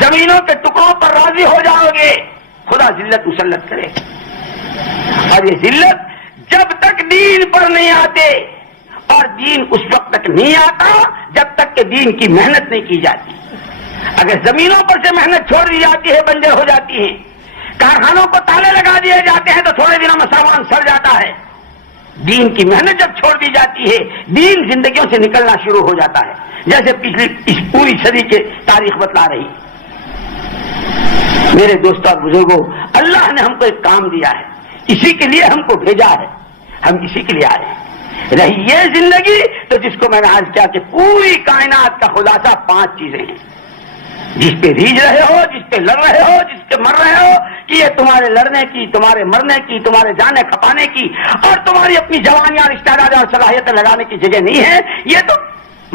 زمینوں کے ٹکڑوں پر راضی ہو جاؤ گے، خدا ذلت مسلط کرے. اور یہ ذلت جب تک دین پر نہیں آتے، اور دین اس وقت تک نہیں آتا جب تک کہ دین کی محنت نہیں کی جاتی. اگر زمینوں پر سے محنت چھوڑ دی جاتی ہے، بنجر ہو جاتی ہیں، کارخانوں کو تالے لگا دیے جاتے ہیں تو تھوڑے دنوں میں سامان سڑ جاتا ہے. دین کی محنت جب چھوڑ دی جاتی ہے، دین زندگیوں سے نکلنا شروع ہو جاتا ہے، جیسے پچھلی اس پوری صدی کی تاریخ بتلا رہی. میرے دوستوں اور بزرگوں، اللہ نے ہم کو ایک کام دیا ہے، اسی کے لیے ہم کو بھیجا ہے، ہم اسی کے لیے آئے ہیں. رہی یہ زندگی تو جس کو میں نے عرض کیا کہ پوری کائنات کا خلاصہ 5 چیزیں ہیں، جس پہ ریجھ رہے ہو، جس پہ لڑ رہے ہو، جس پہ مر رہے ہو، کہ یہ تمہارے لڑنے کی، تمہارے مرنے کی، تمہارے جانے کھپانے کی اور تمہاری اپنی جوانیاں اور استعداد اور صلاحیتیں لگانے کی جگہ نہیں ہے. یہ تو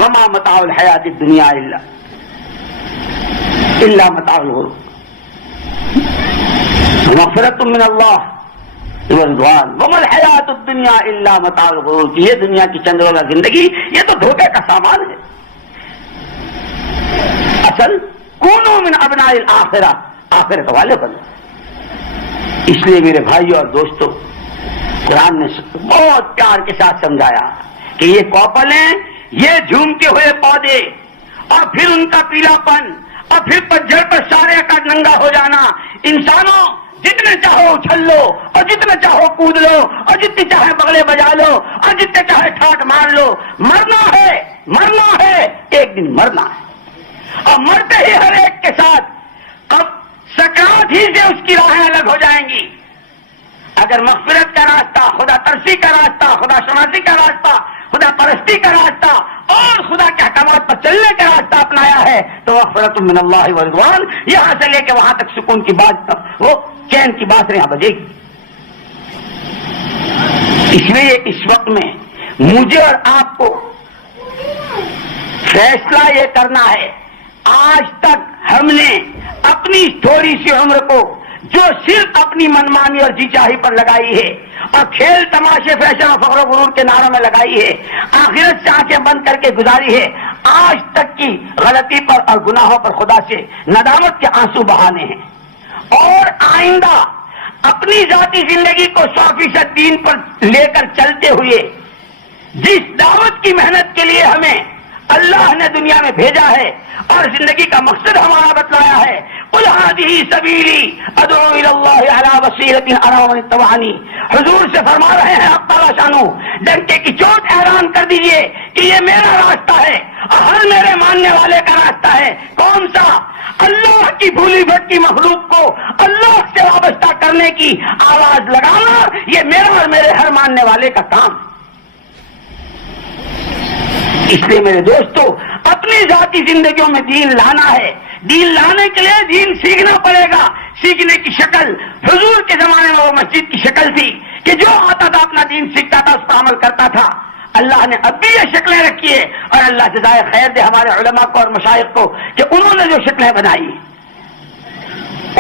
وما متاع الحیات الدنیا الا متاع الغرور مغفرۃ من اللہ ورضوان وما الحیات الدنیا الا متاع الغرور. یہ دنیا کی چند روزہ زندگی یہ تو دھوکے کا سامان ہے. اصل کونوا من ابناء الآخرہ، آخرت والے بنو. اس لیے میرے بھائیوں اور دوستوں، قرآن نے بہت پیار کے ساتھ سمجھایا کہ یہ کوپلیں، یہ جھومتے ہوئے پودے، اور پھر ان کا پیلا پن، اور پھر پتجھڑ پر سارے کا ننگا ہو جانا. انسانوں جتنے چاہو اچھل لو، اور جتنے چاہو کود لو، اور جتنے چاہے بغلے بجا لو، اور جتنے چاہے ٹھاٹ مار لو، مرنا ہے، مرنا ہے، ایک دن مرنا ہے. اور مرتے ہی ہر ایک کے ساتھ اب سکرات ہی سے اس کی راہیں الگ ہو جائیں گی. اگر مغفرت کا راستہ، خدا ترسی کا راستہ، خدا شناسی کا راستہ، خدا پرستی کا راستہ اور خدا کے احکامات پر چلنے کا راستہ اپنایا ہے تو مغفرۃ من اللہ ورضوان، یہاں سے لے کے وہاں تک سکون کی بات، وہ چین کی بات یہاں بجے گی. اس لیے اس وقت میں مجھے اور آپ کو فیصلہ یہ کرنا ہے. آج تک ہم نے اپنی تھوڑی سی عمر کو جو صرف اپنی منمانی اور جی چاہی پر لگائی ہے، اور کھیل تماشے فیشن اور فخر و غرور کے نعروں میں لگائی ہے، آخرت سے آنکھیں بند کر کے گزاری ہے، آج تک کی غلطی پر اور گناہوں پر خدا سے ندامت کے آنسو بہانے ہیں. اور آئندہ اپنی ذاتی زندگی کو 100% دین پر لے کر چلتے ہوئے جس دعوت کی محنت کے لیے ہمیں اللہ نے دنیا میں بھیجا ہے اور زندگی کا مقصد ہمارا بتلایا ہے، قل هذه سبیلی ادعو الی اللہ علی بصیرۃ انا ومن اتبعنی. حضور سے فرما رہے ہیں آپ تعالیٰ شانو، ڈنکے کی چوٹ اعلان کر دیجئے کہ یہ میرا راستہ ہے اور ہر میرے ماننے والے کا راستہ ہے. کون سا؟ اللہ کی بھولی بھٹکی مخلوق کو اللہ سے وابستہ کرنے کی آواز لگانا، یہ میرا اور میرے ہر ماننے والے کا کام. اس لیے میرے دوستو، اپنی ذاتی زندگیوں میں دین لانا ہے. دین لانے کے لیے دین سیکھنا پڑے گا. سیکھنے کی شکل حضور کے زمانے میں وہ مسجد کی شکل تھی کہ جو آتا تھا اپنا دین سیکھتا تھا، اس پر عمل کرتا تھا. اللہ نے اب بھی یہ شکلیں رکھی ہے، اور اللہ جزائے خیر دے ہمارے علماء کو اور مشائخ کو کہ انہوں نے جو شکلیں بنائی،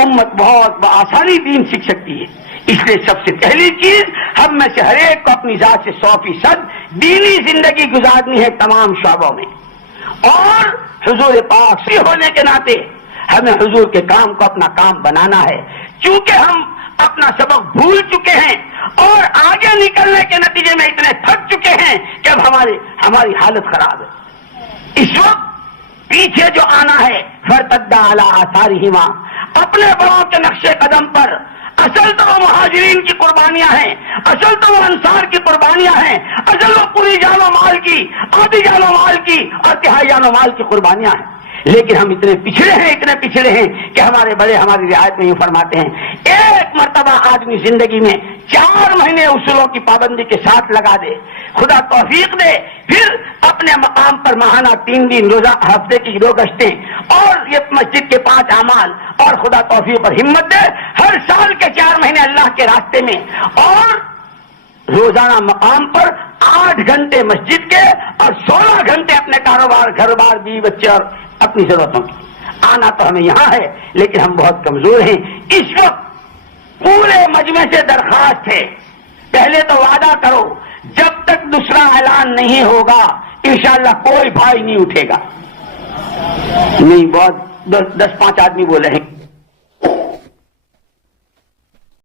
امت بہت بآسانی دین سیکھ سکتی ہے. اس لیے سب سے پہلی چیز ہم میں سے ہر ایک کو اپنی ذات سے 100% دینی زندگی گزارنی ہے تمام شعبوں میں. اور حضور پاک سے ہونے کے ناطے ہمیں حضور کے کام کو اپنا کام بنانا ہے. چونکہ ہم اپنا سبق بھول چکے ہیں اور آگے نکلنے کے نتیجے میں اتنے تھک چکے ہیں کہ اب ہماری حالت خراب ہے. اس وقت پیچھے جو آنا ہے، فرتدا علی آثارہما، اپنے بڑوں کے نقش قدم پر. اصل تو وہ مہاجرین کی قربانیاں ہیں، اصل تو وہ انصار کی قربانیاں ہیں، اصل وہ پوری جان و مال کی، آدھی جان و مال کی اور تہائی جان و مال کی قربانیاں ہیں. لیکن ہم اتنے پچھڑے ہیں کہ ہمارے بڑے ہماری رعایت میں یوں فرماتے ہیں، ایک مرتبہ آدمی زندگی میں 4 مہینے اصولوں کی پابندی کے ساتھ لگا دے، خدا توفیق دے، پھر اپنے مقام پر ماہانہ 3 دن روزہ، ہفتے کی 2 گشتیں اور یہ مسجد کے 5 اعمال، اور خدا توفیق اور ہمت دے ہر سال کے 4 مہینے اللہ کے راستے میں، اور روزانہ مقام پر 8 گھنٹے مسجد کے اور 16 گھنٹے اپنے کاروبار، گھر بار، بیوی بچے اور اپنی ضرورتوں کی. آنا تو ہمیں یہاں ہے لیکن ہم بہت کمزور ہیں. اس وقت پورے مجمع سے درخواست ہے، پہلے تو وعدہ کرو جب تک دوسرا اعلان نہیں ہوگا انشاءاللہ کوئی بھائی نہیں اٹھے گا. نہیں، بہت 10-5 آدمی بولے ہیں